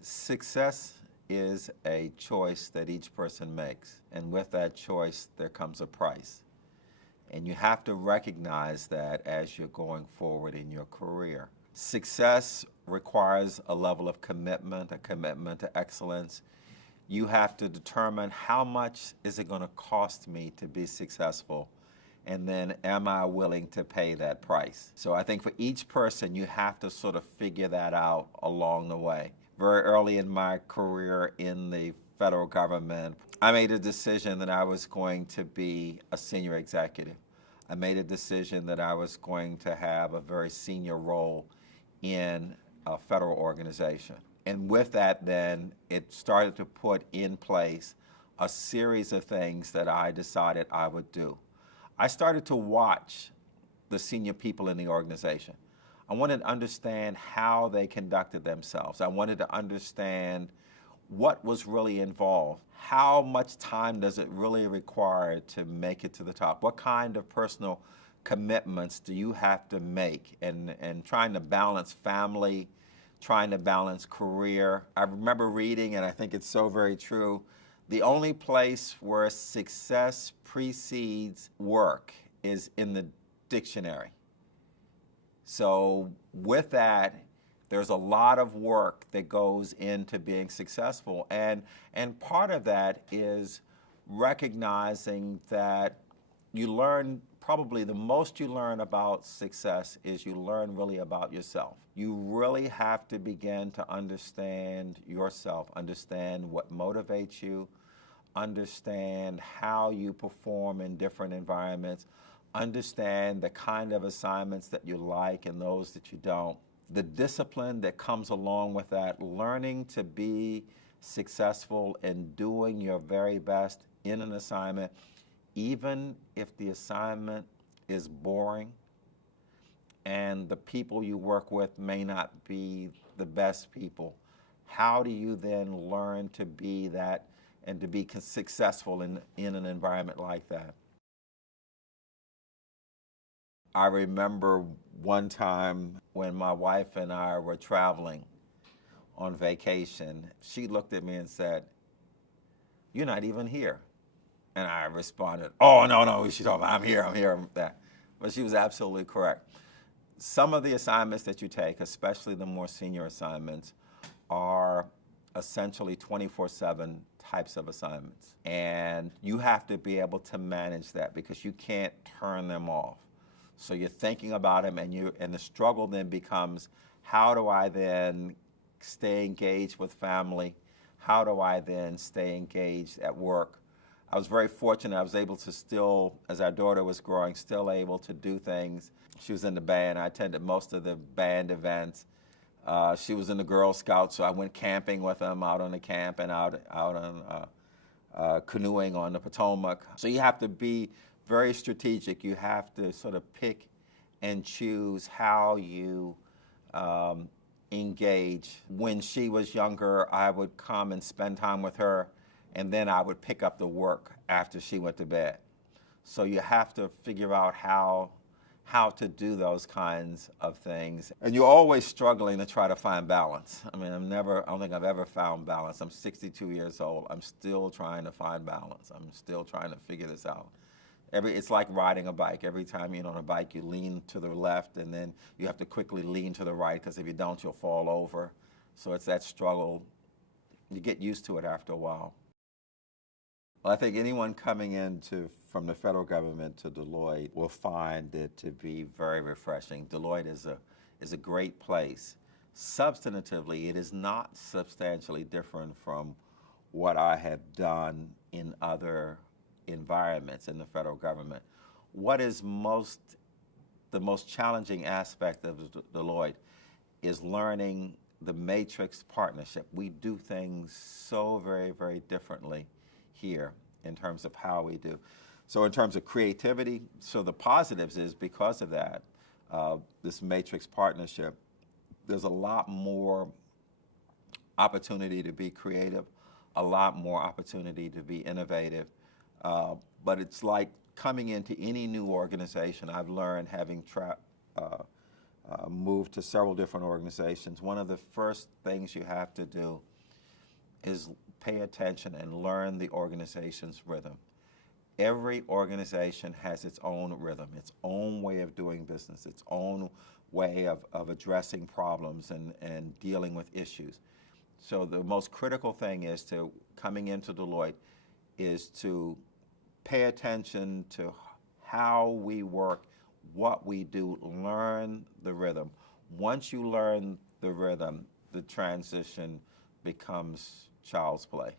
Success is a choice that each person makes, and with that choice, there comes a price. And you have to recognize that as you're going forward in your career. Success requires a level of commitment, a commitment to excellence. You have to determine how much is it going to cost me to be successful, and then am I willing to pay that price? So I think for each person, you have to sort of figure that out along the way. Very early in my career in the federal government, I made a decision that I was going to be a senior executive. I made a decision that I was going to have a very senior role in a federal organization. And with that, then, it started to put in place a series of things that I decided I would do. I started to watch the senior people in the organization. I wanted to understand how they conducted themselves. I wanted to understand what was really involved. How much time does it really require to make it to the top? What kind of personal commitments do you have to make? And trying to balance family, trying to balance career. I remember reading, and I think it's so very true, the only place where success precedes work is in the dictionary. So with that, there's a lot of work that goes into being successful. And part of that is recognizing that you learn, probably the most you learn about success is you learn really about yourself. You really have to begin to understand yourself, understand what motivates you, understand how you perform in different environments, understand the kind of assignments that you like and those that you don't. The discipline that comes along with that, learning to be successful and doing your very best in an assignment, even if the assignment is boring and the people you work with may not be the best people. How do you then learn to be that and to be successful in an environment like that? I remember one time when my wife and I were traveling on vacation, she looked at me and said, "You're not even here." And I responded, "Oh, no, she's talking about, I'm here, that." But she was absolutely correct. Some of the assignments that you take, especially the more senior assignments, are essentially 24/7 types of assignments. And you have to be able to manage that because you can't turn them off. So you're thinking about them, and the struggle then becomes, how do I then stay engaged with family? How do I then stay engaged at work? I was very fortunate. I was able to still, as our daughter was growing, still able to do things. She was in the band. I attended most of the band events. She was in the Girl Scouts, so I went camping with them out on the camp and out on canoeing on the Potomac. So you have to be very strategic. You have to sort of pick and choose how you engage. When she was younger, I would come and spend time with her, and then I would pick up the work after she went to bed. So you have to figure out how to do those kinds of things. And you're always struggling to try to find balance. I mean, I don't think I've ever found balance. I'm 62 years old. I'm still trying to find balance. I'm still trying to figure this out. It's like riding a bike. Every time you're on a bike, you lean to the left, and then you have to quickly lean to the right, because if you don't, you'll fall over. So it's that struggle. You get used to it after a while. Well, I think anyone coming from the federal government to Deloitte will find it to be very refreshing. Deloitte is a great place. Substantively, it is not substantially different from what I have done in other environments in the federal government. What is the most challenging aspect of Deloitte is learning the matrix partnership. We do things so very, very differently here in terms of how we do. So in terms of creativity, so the positives is because of that, this matrix partnership, there's a lot more opportunity to be creative, a lot more opportunity to be innovative. But it's like coming into any new organization. I've learned, having moved to several different organizations. One of the first things you have to do is pay attention and learn the organization's rhythm. Every organization has its own rhythm, its own way of doing business, its own way of addressing problems and dealing with issues. So the most critical thing is to, coming into Deloitte, is to pay attention to how we work, what we do, learn the rhythm. Once you learn the rhythm, the transition becomes child's play.